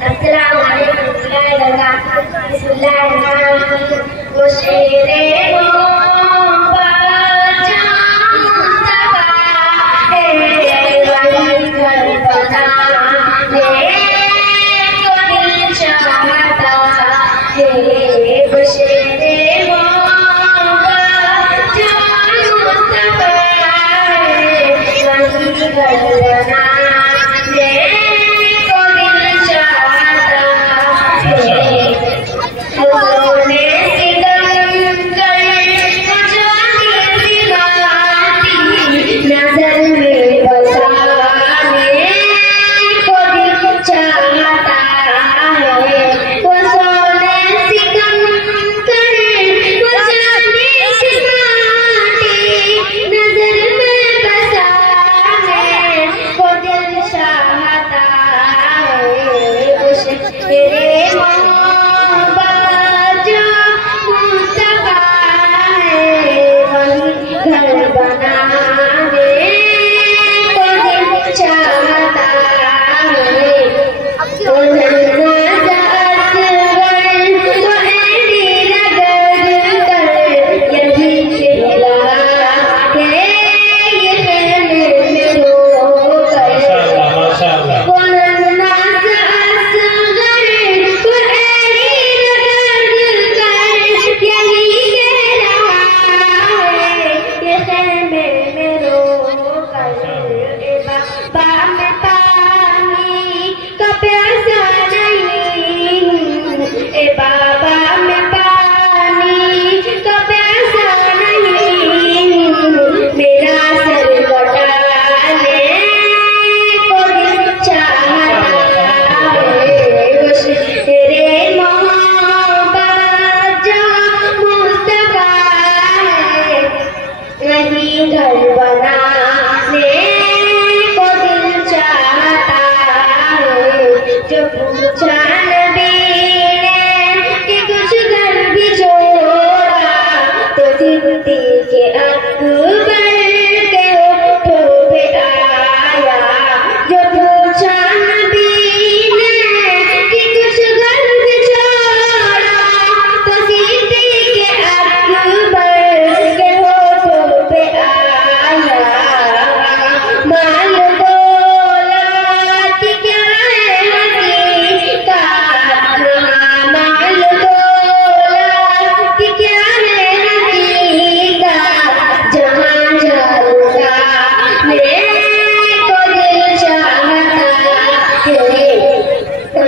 अस्सलामुअलैकुम बिस्मिल्लाहिर्रहमानिर्रहीम। वो शेरे मोहब्बत जहाँ मुस्तफा है वही घर बनाने को दिल चाहता है। वो शेरे मोहब्बत जहाँ मुस्तफा है वही घर बनाने को दिल चाहता है। उन्होंने सिकंदर को जाने सिखाती नजर में बसाने को दिल चाहता है। वो सोने सिकंदर को जाने सिखाती नजर में बसाने को दिल चाहता है। उस तेरे मोहब्बत जो मुस्तफा है वही घर बनाने को दिल चाहता है। बाबा में पानी का प्यासा नहीं मेरा सर बटाने को दिल चाहता है। उस तेरे मोहब्बत जहाँ मुस्तफा है वही घर बनाने को दिल चाहता है। जो पूछा सिद्धि के अकबर के होठों पे आया। जो पूछा नबी ने कि कुछ घर भी छोड़ा तो सिद्धि के अकबर के होठों पे आया। माल दौलत क्या है हकीकत, माल दौलत क्या है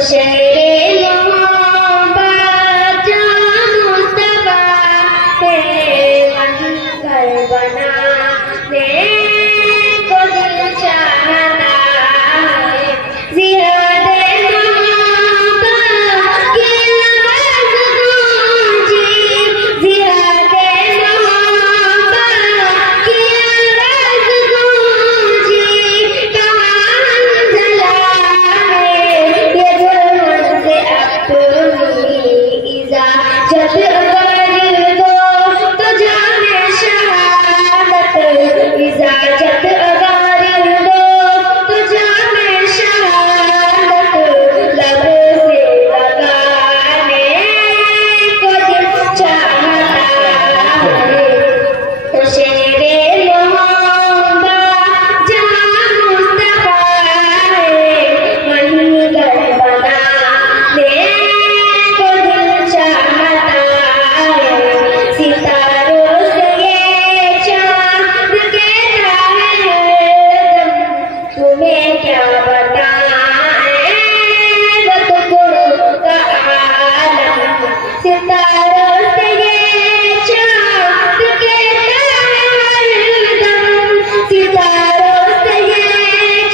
शेरे मोहब्बत जहाँ मुस्तफा है वही घर बनाने को दिल चाहता है। जिहादे मोहब्बत की आवाज़ गूंजी, जिहादे मोहब्बत की आवाज़ गूंजी। कहाँ जला जब कर दो तो जाने शहादत, इजाजत अगर दो तो जाने शहादत। लब से लगाने को दिल चाहता है। तो शेरे मोहब्बत जहाँ मुस्तफा है वही घर बनाने को दिल चाहता है। सितारों से ये चाँद कहता है हरदम तुम्हें क्या बताएं बदगुणों का आलम। सितारों से ये चाँद कहता है हरदम, सितारों से ये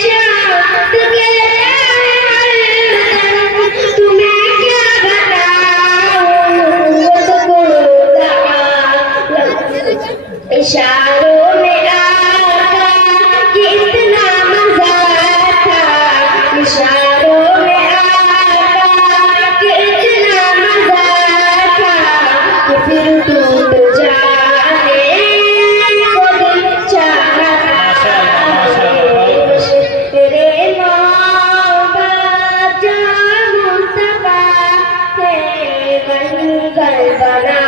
चाँद कहता है हरदम तुम्हें क्या बताऊं बदगुणों का आलम। इशारों में आका कितना मजा कल बना